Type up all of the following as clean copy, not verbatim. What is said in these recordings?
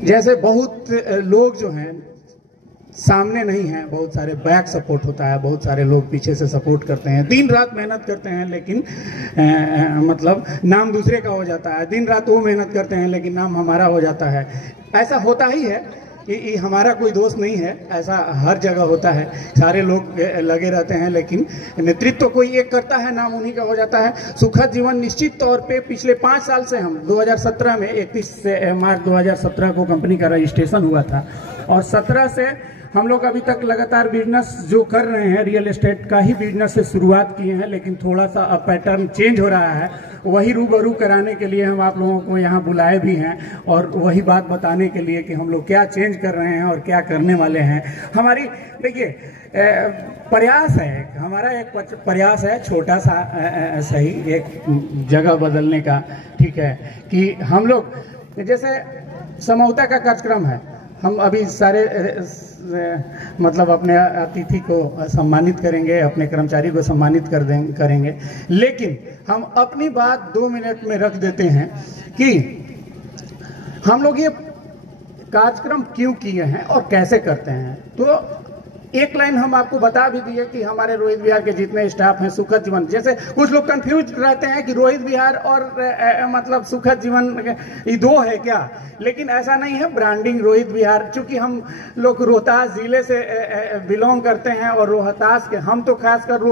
जैसे बहुत लोग जो हैं सामने नहीं हैं, बहुत सारे बैक सपोर्ट होता है, बहुत सारे लोग पीछे से सपोर्ट करते हैं, दिन रात मेहनत करते हैं, लेकिन मतलब नाम दूसरे का हो जाता है। दिन रात वो मेहनत करते हैं लेकिन नाम हमारा हो जाता है। ऐसा होता ही है कि हमारा कोई दोस्त नहीं है, ऐसा हर जगह होता है। सारे लोग लगे रहते हैं लेकिन नेतृत्व कोई एक करता है, नाम उन्हीं का हो जाता है। सुखद जीवन निश्चित तौर पे पिछले 5 साल से हम 2017 में 31 मार्च 2017 को कंपनी का रजिस्ट्रेशन हुआ था और 17 से हम लोग अभी तक लगातार बिजनेस जो कर रहे हैं, रियल एस्टेट का ही बिजनेस से शुरुआत किए हैं, लेकिन थोड़ा सा अब पैटर्न चेंज हो रहा है। वही रूबरू कराने के लिए हम आप लोगों को यहाँ बुलाए भी हैं और वही बात बताने के लिए कि हम लोग क्या चेंज कर रहे हैं और क्या करने वाले हैं। हमारी देखिए प्रयास है, हमारा एक प्रयास है छोटा सा सही, एक जगह बदलने का। ठीक है कि हम लोग जैसे समझौता का कार्यक्रम है, हम अभी सारे मतलब अपने अतिथि को सम्मानित करेंगे, अपने कर्मचारी को सम्मानित करेंगे, लेकिन हम अपनी बात 2 मिनट में रख देते हैं कि हम लोग ये कार्यक्रम क्यों किए हैं और कैसे करते हैं। तो एक लाइन हम आपको बता भी दिए कि हमारे रोहित विहार के जितने स्टाफ हैं, सुखद जीवन, जैसे कुछ लोग कंफ्यूज रहते हैं कि रोहित विहार और मतलब सुखद जीवन ये 2 है क्या, लेकिन ऐसा नहीं है। ब्रांडिंग रोहित विहार, चूंकि हम लोग रोहतास जिले से बिलोंग करते हैं और रोहतास के हम तो खासकर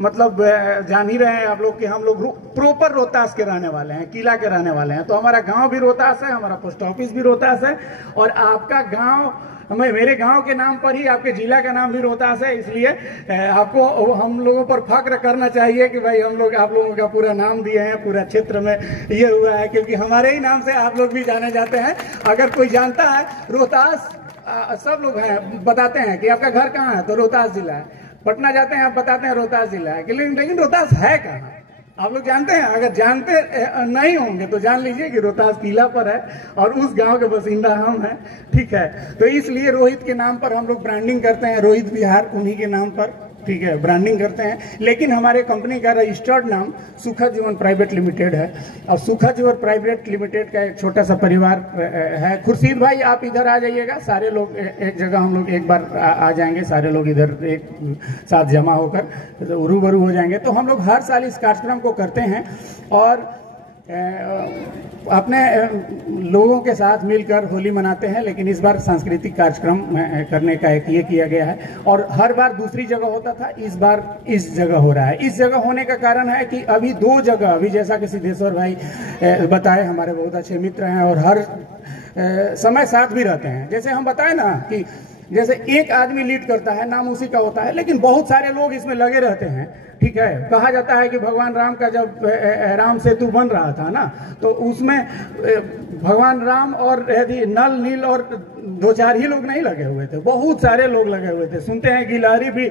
मतलब जान ही रहे हैं आप लोग कि हम लोग प्रॉपर रोहतास के रहने वाले हैं, किला के रहने वाले हैं। तो हमारा गाँव भी रोहतास है, हमारा पोस्ट ऑफिस भी रोहतास है और आपका गाँव मेरे गांव के नाम पर ही आपके जिला का नाम भी रोहतास है। इसलिए आपको हम लोगों पर फख्र करना चाहिए कि भाई हम लोग आप लोगों का पूरा नाम दिए हैं, पूरा क्षेत्र में ये हुआ है, क्योंकि हमारे ही नाम से आप लोग भी जाने जाते हैं। अगर कोई जानता है रोहतास, सब लोग हैं बताते हैं कि आपका घर कहाँ है, तो रोहतास जिला है। पटना जाते हैं, आप बताते हैं रोहतास जिला है, लेकिन रोहतास है कहाँ आप लोग जानते हैं? अगर जानते नहीं होंगे तो जान लीजिए कि रोहतास किला पर है और उस गांव के बसिंदा हम हैं। ठीक है, तो इसलिए रोहित के नाम पर हम लोग ब्रांडिंग करते हैं, रोहित विहार उन्हीं के नाम पर, ठीक है, ब्रांडिंग करते हैं। लेकिन हमारे कंपनी का रजिस्टर्ड नाम सुखद जीवन प्राइवेट लिमिटेड है और सुखद जीवन प्राइवेट लिमिटेड का एक छोटा सा परिवार है। खुर्शीद भाई आप इधर आ जाइएगा, सारे लोग एक जगह हम लोग एक बार आ जाएंगे, सारे लोग इधर एक साथ जमा होकर रूबरू हो जाएंगे। तो हम लोग हर साल इस कार्यक्रम को करते हैं और अपने लोगों के साथ मिलकर होली मनाते हैं, लेकिन इस बार सांस्कृतिक कार्यक्रम करने का एक ये किया गया है। और हर बार दूसरी जगह होता था, इस बार इस जगह हो रहा है। इस जगह होने का कारण है कि अभी 2 जगह, अभी जैसा कि सिद्धेश्वर भाई बताए, हमारे बहुत अच्छे मित्र हैं और हर समय साथ भी रहते हैं। जैसे हम बताए ना कि जैसे एक आदमी लीड करता है, नाम उसी का होता है, लेकिन बहुत सारे लोग इसमें लगे रहते हैं। ठीक है, कहा जाता है कि भगवान राम का जब राम सेतु बन रहा था ना, तो उसमें भगवान राम और यदि नल नील और 2-4 ही लोग नहीं लगे हुए थे, बहुत सारे लोग लगे हुए थे। सुनते हैं कि लहरी भी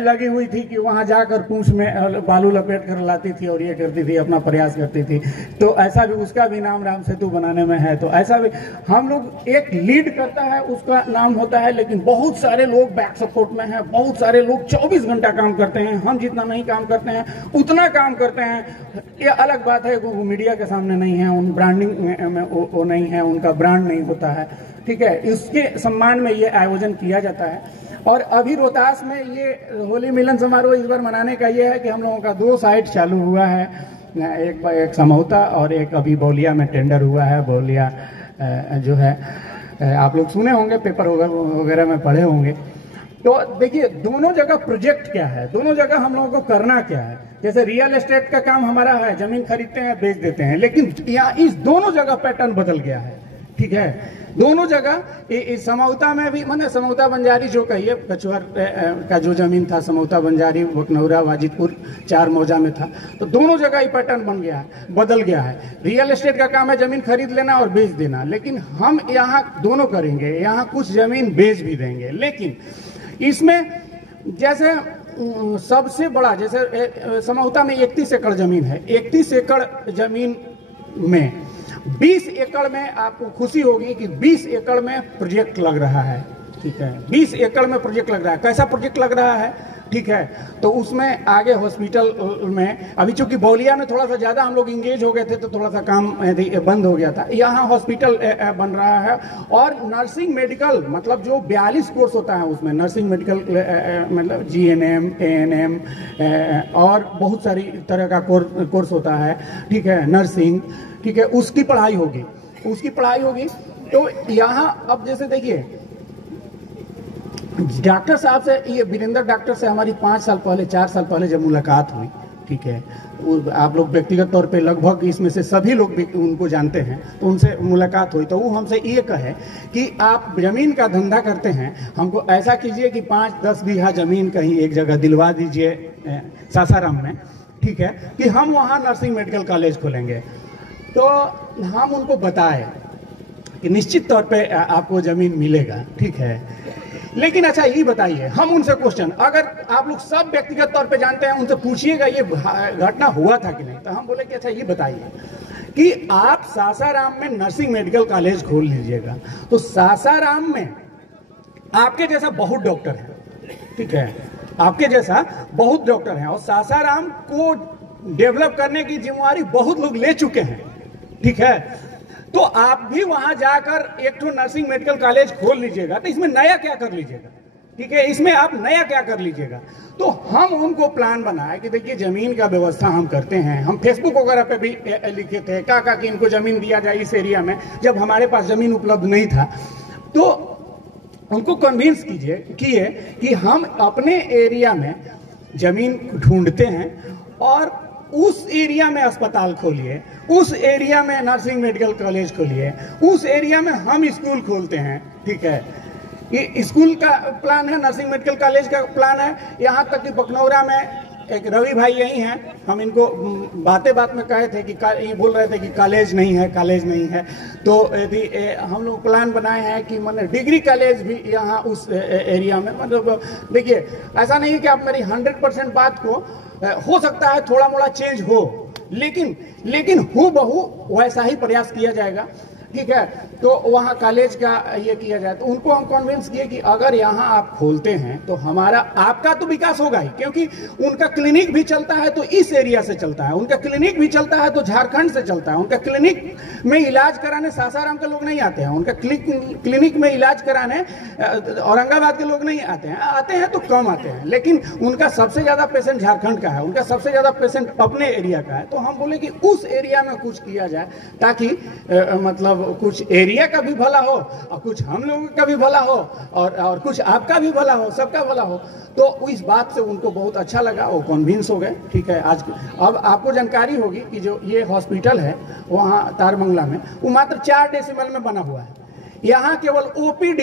लगी हुई थी कि वहां जाकर पूंछ में बालू लपेट कर लाती थी और ये करती थी, अपना प्रयास करती थी। तो ऐसा भी उसका भी नाम राम सेतु बनाने में है। तो ऐसा भी हम लोग एक लीड करता है, उसका नाम होता है, लेकिन बहुत सारे लोग बैक सपोर्ट में हैं, बहुत सारे लोग 24 घंटा काम करते हैं। हम जितना नहीं काम करते हैं उतना काम करते हैं। ये अलग बात है, वो मीडिया के सामने नहीं है, उन ब्रांडिंग में वो नहीं है, उनका ब्रांड नहीं होता है। ठीक है, इसके सम्मान में ये आयोजन किया जाता है। और अभी रोहतास में ये होली मिलन समारोह इस बार मनाने का ये है कि हम लोगों का 2 साइट चालू हुआ है, एक समौता और एक अभी बौलिया में टेंडर हुआ है। बौलिया जो है आप लोग सुने होंगे, पेपर वगैरह में पढ़े होंगे। तो देखिए दोनों जगह प्रोजेक्ट क्या है, दोनों जगह हम लोगों को करना क्या है। जैसे रियल एस्टेट का काम हमारा है, जमीन खरीदते हैं बेच देते हैं, लेकिन यहाँ इस दोनों जगह पैटर्न बदल गया है। ठीक है, दोनों जगह इस समौता में भी, माने समौता बंजारी जो कहिए, कचुहर का जो जमीन था, समौता बंजारी, बकनौरा, वाजिदपुर 4 मौजा में था। तो दोनों जगह ये पैटर्न बन गया है, बदल गया है। रियल एस्टेट का काम है जमीन खरीद लेना और बेच देना, लेकिन हम यहाँ दोनों करेंगे। यहाँ कुछ जमीन बेच भी देंगे, लेकिन इसमें जैसे सबसे बड़ा, जैसे समौता में 31 एकड़ जमीन है, 31 एकड़ जमीन में 20 एकड़ में आपको खुशी होगी कि 20 एकड़ में प्रोजेक्ट लग रहा है। ठीक है, 20 एकड़ में प्रोजेक्ट लग रहा है। कैसा प्रोजेक्ट लग रहा है? ठीक है। तो उसमें आगे हॉस्पिटल में अभी चूंकि बौलिया में थोड़ा सा ज़्यादा हम लोग इंगेज हो गए थे तो थोड़ा सा काम बंद हो गया था। यहाँ हॉस्पिटल बन रहा है और नर्सिंग मेडिकल मतलब जो 42 कोर्स होता है उसमें नर्सिंग मेडिकल मतलब GNM ANM और बहुत सारी तरह का कोर्स होता है, ठीक है, नर्सिंग, ठीक है, उसकी पढ़ाई होगी। तो यहाँ अब जैसे देखिए डॉक्टर साहब से, ये वीरेंद्र डॉक्टर से हमारी 5 साल पहले 4 साल पहले जब मुलाकात हुई, ठीक है, आप लोग व्यक्तिगत तौर पे लगभग इसमें से सभी लोग भी उनको जानते हैं, तो उनसे मुलाकात हुई तो वो हमसे ये कहे कि आप जमीन का धंधा करते हैं, हमको ऐसा कीजिए कि 5-10 बीघा जमीन कहीं एक जगह दिलवा दीजिए सासाराम में, ठीक है, कि हम वहाँ नर्सिंग मेडिकल कॉलेज खोलेंगे। तो हम उनको बताए कि निश्चित तौर पे आपको जमीन मिलेगा, ठीक है, लेकिन अच्छा ये बताइए, हम उनसे क्वेश्चन, अगर आप लोग सब व्यक्तिगत तौर पे जानते हैं, उनसे पूछिएगा ये घटना हुआ था कि नहीं। तो हम बोले कि अच्छा ये बताइए कि आप सासाराम में नर्सिंग मेडिकल कॉलेज खोल लीजिएगा तो सासाराम में आपके जैसा बहुत डॉक्टर है, ठीक है, आपके जैसा बहुत डॉक्टर हैं और सासाराम को डेवलप करने की जिम्मेवारी बहुत लोग ले चुके हैं, ठीक है। तो आप भी वहां जाकर एक तो नर्सिंग मेडिकल कॉलेज खोल लीजिएगा, तो इसमें नया क्या कर लीजिएगा, ठीक है, इसमें आप नया क्या कर लीजिएगा। तो हम उनको प्लान बनाए कि देखिए जमीन का व्यवस्था हम करते हैं, हम फेसबुक वगैरह पे भी लिखे थे काका कि इनको जमीन दिया जाए इस एरिया में, जब हमारे पास जमीन उपलब्ध नहीं था। तो उनको कन्विंस किए कि हम अपने एरिया में जमीन ढूंढते हैं और उस एरिया में अस्पताल खोलिए, उस एरिया में नर्सिंग मेडिकल कॉलेज खोलिए, उस एरिया में हम स्कूल खोलते हैं, ठीक है। ये स्कूल का प्लान है, नर्सिंग मेडिकल कॉलेज का प्लान है। यहाँ तक कि बकनौरा में एक रवि भाई यही हैं, हम इनको बात में कहे थे कि ये बोल रहे थे कि कॉलेज नहीं है, तो यदि हम लोग प्लान बनाए हैं कि मतलब डिग्री कॉलेज भी यहाँ उस एरिया में, मतलब देखिए ऐसा नहीं है कि आप मेरी 100% बात को हो सकता है थोड़ा मोड़ा चेंज हो, लेकिन हूबहू वैसा ही प्रयास किया जाएगा, ठीक है। तो वहाँ कॉलेज का ये किया जाए, तो उनको हम कन्विंस किए कि अगर यहाँ आप खोलते हैं तो हमारा आपका तो विकास होगा ही, क्योंकि उनका क्लिनिक भी चलता है तो इस एरिया से चलता है, उनका क्लिनिक भी चलता है तो झारखंड से चलता है, उनका क्लिनिक में इलाज कराने सासाराम के लोग नहीं आते हैं, उनका क्लिनिक में इलाज कराने औरंगाबाद के लोग नहीं आते हैं तो कम आते हैं, लेकिन उनका सबसे ज्यादा पेशेंट झारखंड का है, उनका सबसे ज्यादा पेशेंट अपने एरिया का है। तो हम बोले कि उस एरिया में कुछ किया जाए ताकि मतलब कुछ एरिया का भी भला हो और कुछ हम लोगों का भी भला हो और कुछ आपका भी भला हो, सबका भला हो। तो इस बात से उनको बहुत अच्छा लगा, वो कन्विंस हो गए, ठीक है। आज अब आपको जानकारी होगी कि जो ये हॉस्पिटल है वहाँ तारबंगला में, वो मात्र 4 डेसिमल में बना हुआ है। यहाँ केवल OPD,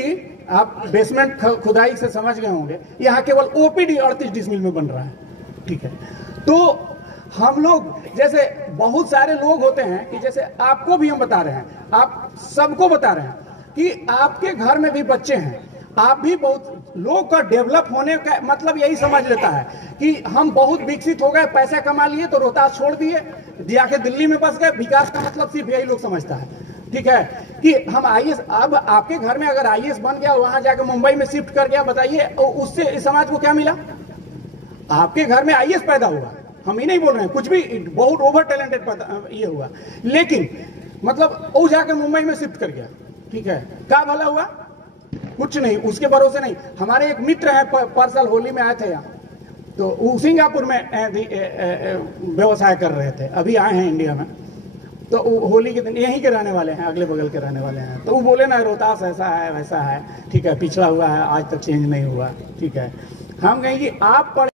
आप बेसमेंट खुदाई से समझ गए होंगे, यहाँ केवल OPD 38 डेसिमल में बन रहा है, ठीक है। तो हम लोग जैसे बहुत सारे लोग होते हैं कि जैसे आपको भी हम बता रहे हैं, आप सबको बता रहे हैं कि आपके घर में भी बच्चे हैं, आप भी बहुत लोग का डेवलप होने का मतलब यही समझ लेता है कि हम बहुत विकसित हो गए, पैसा कमा लिए तो रोहतास छोड़ दिए, जाके दिल्ली में बस गए। विकास का मतलब सिर्फ यही लोग समझता है, ठीक है, कि हम IAS, अब आपके घर में अगर IAS बन गया, वहां जाके मुंबई में शिफ्ट कर गया, बताइए उससे समाज को क्या मिला? आपके घर में IAS पैदा हुआ, हम ही नहीं बोल रहे हैं, कुछ भी बहुत ओवर टैलेंटेड ये हुआ, लेकिन मतलब वो जाके मुंबई में शिफ्ट कर गया, ठीक है, क्या भला हुआ? कुछ नहीं, उसके भरोसे नहीं। हमारे एक मित्र है, पर साल होली में आए थे यहाँ, तो वो सिंगापुर में व्यवसाय कर रहे थे, अभी आए हैं इंडिया में। तो होली के दिन यहीं के रहने वाले हैं, अगले बगल के रहने वाले हैं। तो वो बोले ना रोहतास ऐसा है वैसा है, ठीक है, पिछड़ा हुआ है, आज तक चेंज नहीं हुआ, ठीक है। हम कहें कि आप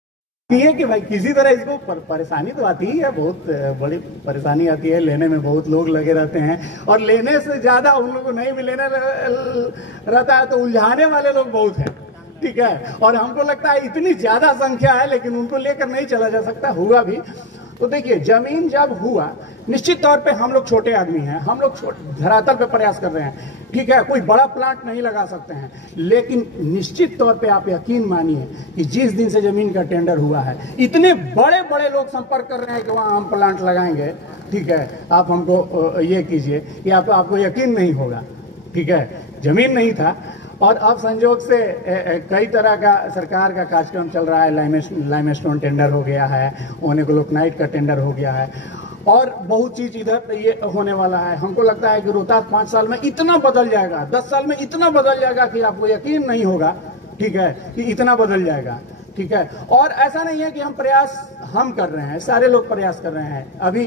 है कि भाई किसी तरह इसको परेशानी तो आती ही है, बहुत बड़ी परेशानी आती है, लेने में बहुत लोग लगे रहते हैं और लेने से ज्यादा उन लोगों को नहीं भी लेने रहता है तो उलझाने वाले लोग बहुत हैं, ठीक है। और हमको लगता है इतनी ज्यादा संख्या है लेकिन उनको लेकर नहीं चला जा सकता, हुआ भी। तो देखिए जमीन जब हुआ, निश्चित तौर पे हम लोग छोटे आदमी हैं, हम लोग धरातल पे प्रयास कर रहे हैं, ठीक है, कोई बड़ा प्लांट नहीं लगा सकते हैं, लेकिन निश्चित तौर पे आप यकीन मानिए कि जिस दिन से जमीन का टेंडर हुआ है, इतने बड़े बड़े लोग संपर्क कर रहे हैं कि वहाँ हम प्लांट लगाएंगे, ठीक है। आप हमको ये कीजिए कि आपको यकीन नहीं होगा, ठीक है, जमीन नहीं था। और अब संजोग से कई तरह का सरकार का कार्यक्रम चल रहा है, लाइमस्टोन टेंडर हो गया है, ओनेग्लोकनाइट का टेंडर हो गया है, और बहुत चीज इधर ये होने वाला है। हमको लगता है कि रोहतास 5 साल में इतना बदल जाएगा, 10 साल में इतना बदल जाएगा कि आपको यकीन नहीं होगा, ठीक है, कि इतना बदल जाएगा, ठीक है। और ऐसा नहीं है कि हम प्रयास हम कर रहे हैं, सारे लोग प्रयास कर रहे हैं। अभी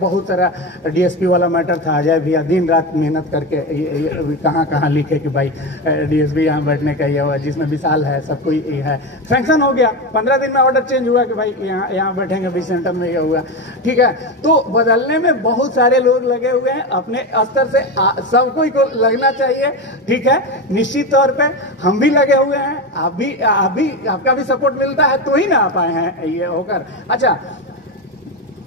बहुत सारा डीएसपी वाला मैटर था, अजय भैया दिन रात मेहनत करके कहाँ कहाँ लिखे कि भाई डीएसपी यहाँ बैठने का ये हुआ, जिसमें विशाल है, सब कोई है, सैंक्शन हो गया। 15 दिन में ऑर्डर चेंज हुआ कि भाई यहाँ बैठेंगे, बीच सेंटर में ये हुआ, ठीक है। तो बदलने में बहुत सारे लोग लगे हुए हैं, अपने स्तर से सबको को लगना चाहिए, ठीक है। निश्चित तौर पर हम भी लगे हुए हैं, आप भी आपका भी सपोर्ट मिलता है तो ही ना आ पाए हैं ये होकर। अच्छा,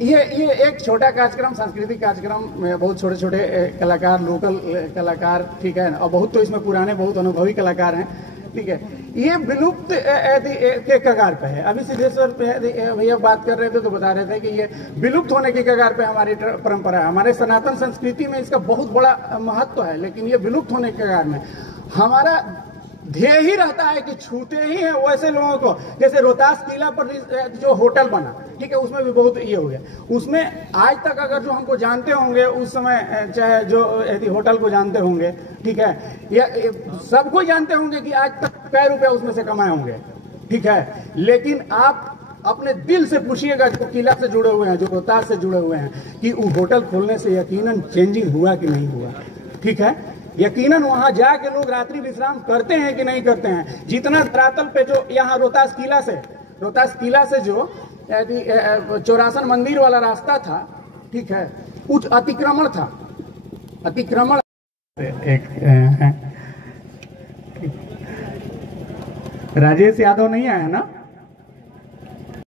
ये एक छोटा कार्यक्रम, सांस्कृतिक कार्यक्रम में बहुत छोटे छोटे कलाकार, लोकल कलाकार, ठीक है, और बहुत तो इसमें पुराने बहुत अनुभवी कलाकार हैं, ठीक है। ये विलुप्त के कगार पे है। अभी सिद्धेश्वर पे भैया बात कर रहे थे तो बता रहे थे कि ये विलुप्त होने की कगार पे हमारी परंपरा है। हमारे सनातन संस्कृति में इसका बहुत बड़ा महत्व है, लेकिन ये विलुप्त होने की कगार में। हमारा ध्येय ही रहता है कि छूते ही हैं वैसे लोगों को, जैसे रोहतास किला पर जो होटल बना, ठीक है, उसमें भी बहुत ये हो गया। उसमें आज तक अगर जो हमको जानते होंगे उस समय, चाहे जो होटल को जानते होंगे, ठीक है, या सबको जानते होंगे कि आज तक कई रुपए उसमें से कमाए होंगे, ठीक है। लेकिन आप अपने दिल से पूछिएगा जो किला से जुड़े हुए हैं, जो रोहतास से जुड़े हुए हैं, कि वो होटल खोलने से यकीनन चेंजिंग हुआ कि नहीं हुआ, ठीक है। यकीनन वहां जाके लोग रात्रि विश्राम करते हैं कि नहीं करते हैं। जितना धरातल पे जो यहाँ रोहतास किला से जो चौरासन मंदिर वाला रास्ता था, ठीक है, कुछ अतिक्रमण था, अतिक्रमण एक राजेश यादव नहीं आया ना।